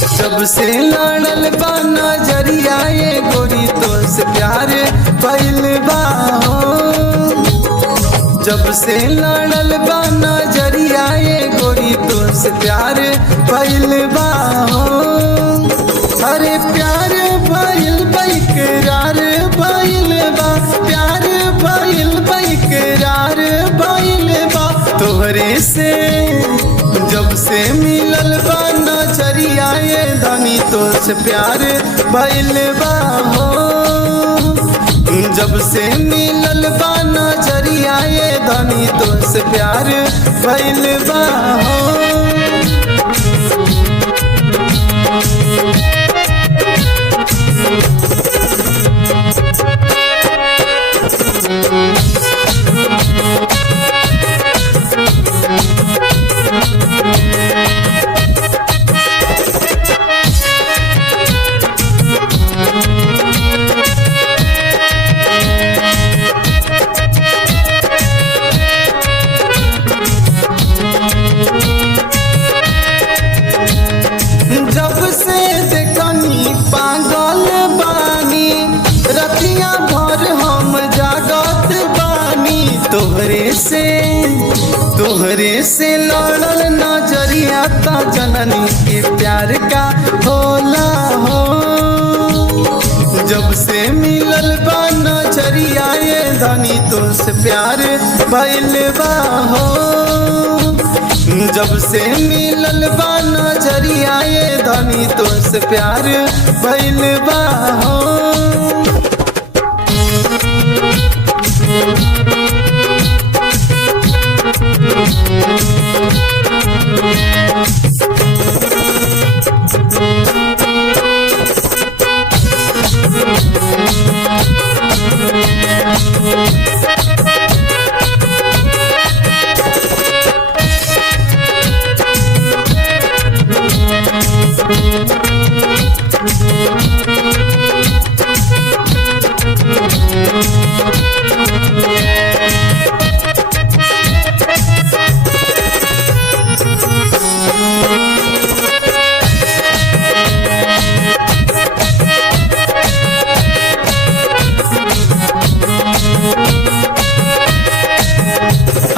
जब से लड़ल बा नजरिया ये गोरी तो से प्यार भइल बा हो। जब से लड़ल बा नजरिया ये गोरी तो से प्यार भइल बा हो। अरे प्यार भइल बा इकरार भइल बा, प्यार भइल बा इकरार भइल बा तोहरे से। जब से मिलल बा नजरिया ये धनी तो से प्यार भइल बा हो। जब से मिलल बा नजरिया ये धनी तो से प्यार भइल बा हो। जब से देखनी पागल बानी, रतिया भर हम जागत बानी तोहरे से लड़ल नजरिया ता जननी के प्यार का होला हो। जब से मिलल बा नजरिया ये धनी तो से प्यार भइल बा हो। जब से मिलल बा नजरिया ये धनी तो से प्यार भइल बा हो।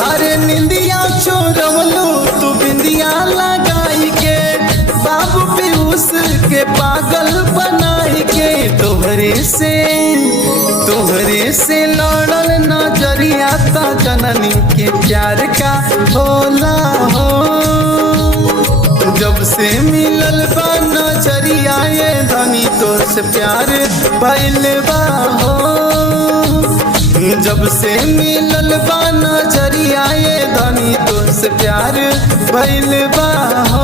अरे निंदिया छोड़वलू तू बिंदिया लगाई के, बाबू पीयूष के पागल बनाई के तोहरे से लड़ल नजरिया ता जननी के प्यार का होला हो। जब से मिलल बा नजरिया ये धनी तो से प्यार भइल बा हो। जब से मिलल बा नजरिया ये धनी तो से प्यार भइल बा हो।